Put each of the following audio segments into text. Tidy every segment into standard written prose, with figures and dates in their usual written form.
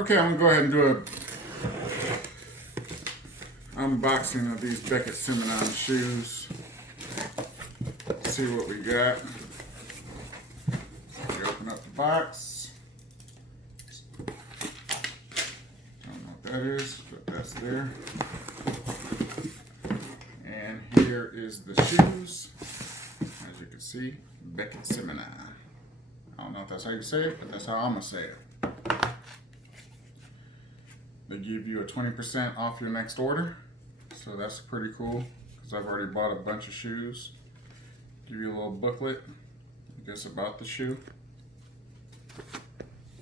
Okay, I'm gonna go ahead and do an unboxing of these Beckett Simonon shoes. Let's see what we got. We open up the box. Don't know what that is, but that's there. And here is the shoes. As you can see, Beckett Simonon. I don't know if that's how you say it, but that's how I'm gonna say it. They give you a 20% off your next order. So that's pretty cool because I've already bought a bunch of shoes. Give you a little booklet, I guess, about the shoe.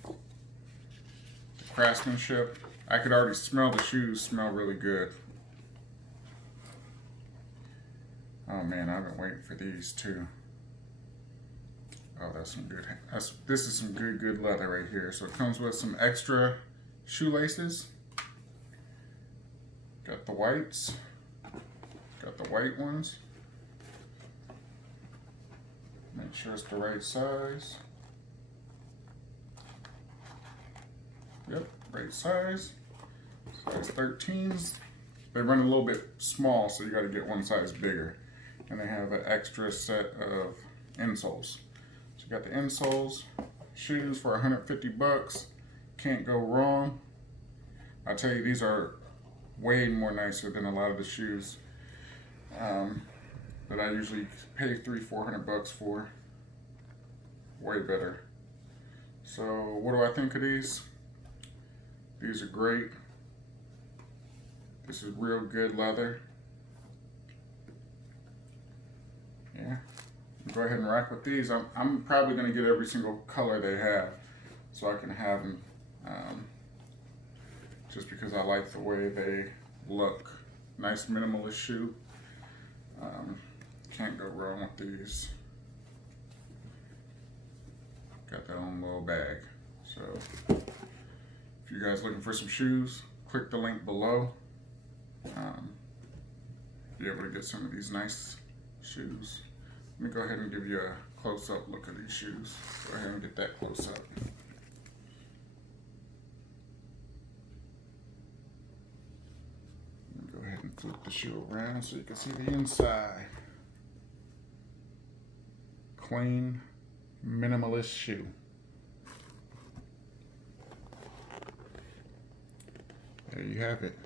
The craftsmanship. I could already smell the shoes smell really good. Oh man, I've been waiting for these too. Oh, that's some good. This is some good leather right here. So it comes with some extra shoelaces. Got the whites. Got the white ones. Make sure it's the right size. Yep, right size. Size 13s. They run a little bit small, so you got to get one size bigger. And they have an extra set of insoles. So you got the insoles, shoes for 150 bucks. Can't go wrong. I tell you, these are way more nicer than a lot of the shoes that I usually pay $300-400 bucks for. Way better. So what do I think of these? These are great. This is real good leather. Yeah, go ahead and rock with these. I'm probably going to get every single color they have so I can have them. Just because I like the way they look. Nice minimalist shoe. Can't go wrong with these. Got their own little bag. So if you guys looking for some shoes, click the link below. Be able to get some of these nice shoes. Let me go ahead and give you a close-up look at these shoes. Go ahead and get that close up. Go ahead and flip the shoe around so you can see the inside. Clean, minimalist shoe. There you have it.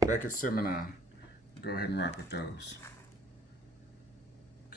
Beckett Simonon. Go ahead and rock with those.